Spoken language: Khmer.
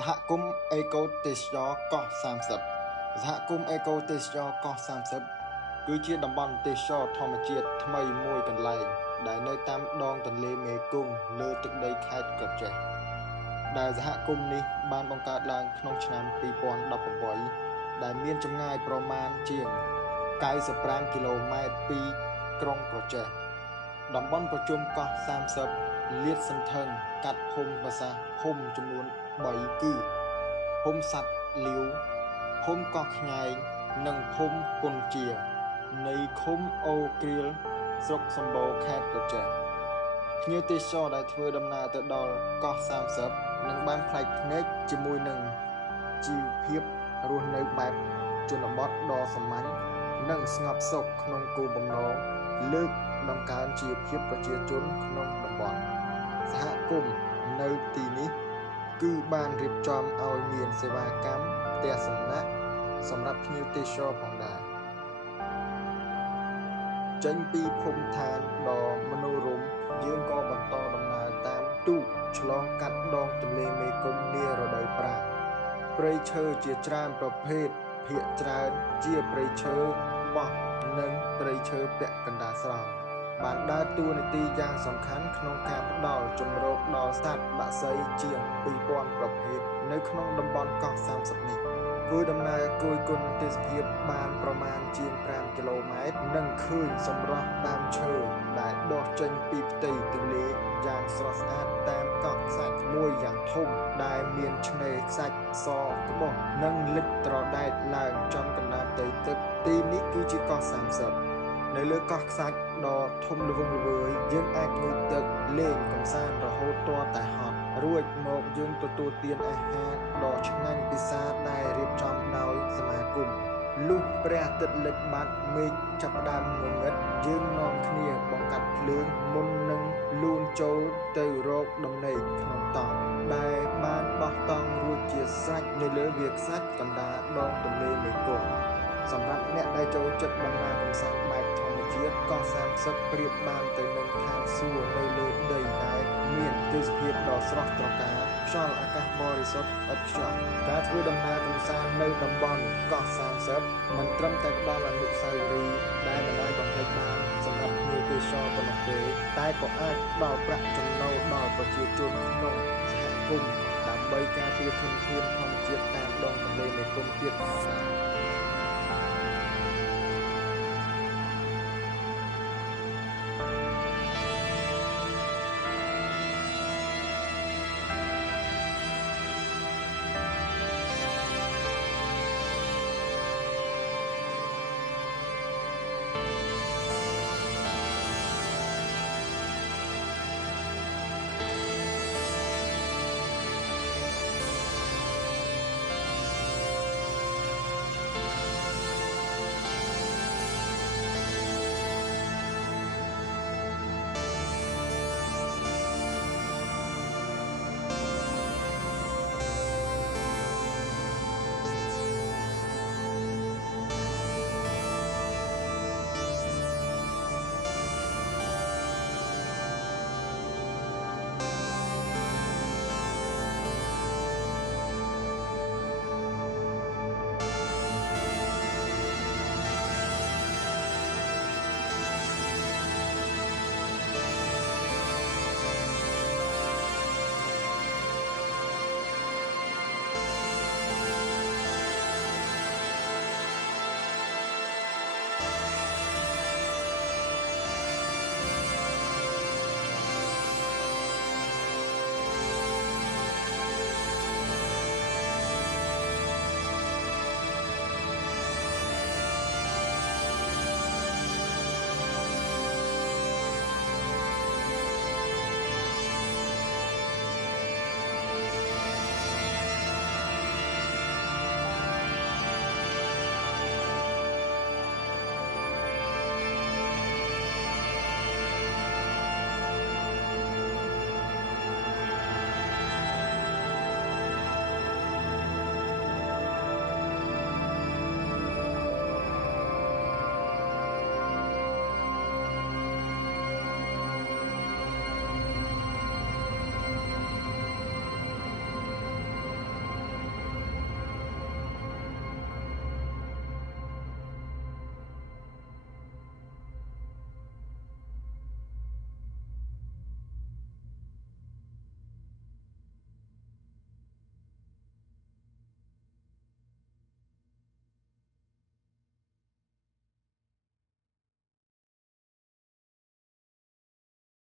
សហគមន៍អេកូទេសចរណ៍កោះ30សហគមន៍អេកូទេសចរណ៍កោះ30គឺជាតំបន់ទេសចរណ៍ធម្មជាតិថ្មីមួយកន្លែងដែលនៅតាមដងទន្លេមេគង្គលើទឹកដីខេត្តក្រចេះដែលសហគមន៍នេះបានបង្កើតឡើងក្នុងឆ្នាំ2018ដែលមានចម្ងាយប្រមាណជាង95គីឡូម៉ែត្រពីក្រុងក្រចេះតំបន់ប្រជុំកោះ30លាតសន្ធឹងកាត់ភូមិភាសាភូមិចំនួន3គឺភូមិសัตว์លាវភូមិកោះខ្ញែងនិងភូមិពុនជានៃឃុំអូក្រៀលស្រុកសម្បូរខេត្តក្រចេះភ្ញៀវទេសចរដែលធ្វើដំណើរទៅដល់កោះ30នឹងបានប្លែកភ្នែកជាមួយនឹងជីវភាពរស់នៅបែបជនបទដ៏សាមញ្ញនិងស្ងប់សុខក្នុងគោលបំណងលើកដំកើងជីវភាពប្រជាជនក្នុងតំបន់សហគមន៍នៅទីនេះគឺបានរៀបចំឲ្យមានសេវាកម្មផ្ទះសំណាក់សម្រាប់ភ្ញៀវទេសចរផងដែរចេញពីភូមិឋានដ៏មនោរម្យយើងក៏បន្តដំណើរតាមទូកឆ្លងកាត់ដងទន្លេមេគង្គនារដូវប្រាំងព្រៃឈើជាច្រើនប្រភេទភាគច្រើនជាព្រៃឈើបោះនិងព្រៃឈើពាក់កណ្ដាលស្រង់បានដើរតួនាទីយ៉ាងសំខាន់ក្នុងការផ្ដល់ជម្រកដល់សត្វបក្សីជាង 2000 ប្រភេទនៅក្នុងតំបន់កោះ30នេះធ្វើដំណើរគយគន់ទេសភាពបានប្រមាណជាង5គីឡូម៉ែត្រនិងឃើញសម្រស់ដើមឈើដែលដុះចេញពីផ្ទៃទន្លេយ៉ាងស្រស់ស្អាតតាមកោះខ្សាច់មួយយ៉ាងធំដែលមានឆ្នេរខ្សាច់សក្បុសនិងលិចត្រដែតឡើងចំកណ្ដាលផ្ទៃទឹកទីនេះគឺជាកោះ30នៅលើកោះខ្សាច់ដ៏ធំល្វឹងល្វើយយើងអាចងូតទឹកលេងកម្សាន្តរហូតទាល់តែហត់រួចមកយើងទទួលទានអាហារដ៏ឆ្ងាញ់ពិសាដែលរៀបចំដោយសមាគមលុះព្រះអាទិត្យលិចបាត់មេឃចាប់ផ្ដើមងងឹតយើងនាំគ្នាបង្កាត់ភ្លើងមុននឹងលូនចូលទៅរកដំណេកក្នុងតង់ដែលបានបោះតង់រួចជាស្រេចនៅលើវាលខ្សាច់កណ្ដាលដងទន្លេមេគង្គសម្រាប់អ្នកដែលចូលចិត្តដំណើរកម្សាន្តបែបធម្មជាតិកោះ30ប្រៀបបានទៅនឹងឋានសួគ៌នៅលើដីដែលមានទេសភាពដ៏ស្រស់ត្រកាលខ្យល់អាកាសបរិសុទ្ធឥតខ្ចោះការធ្វើដំណើរកម្សាន្តនៅតំបន់កោះ30មិនត្រឹមតែផ្ដល់អនុស្សាវរីយ៍ដែលមិនអាចបំភ្លេចបានសម្រាប់ភ្ញៀវទេសចរប៉ុណ្ណោះទេតែក៏អាចផ្ដល់ប្រាក់ចំណូលដល់ប្រជាជនក្នុងសហគមន៍ដើម្បីការពារធនធានធម្មជាតិតាមដងទន្លេមេគង្គទៀតផងដែរ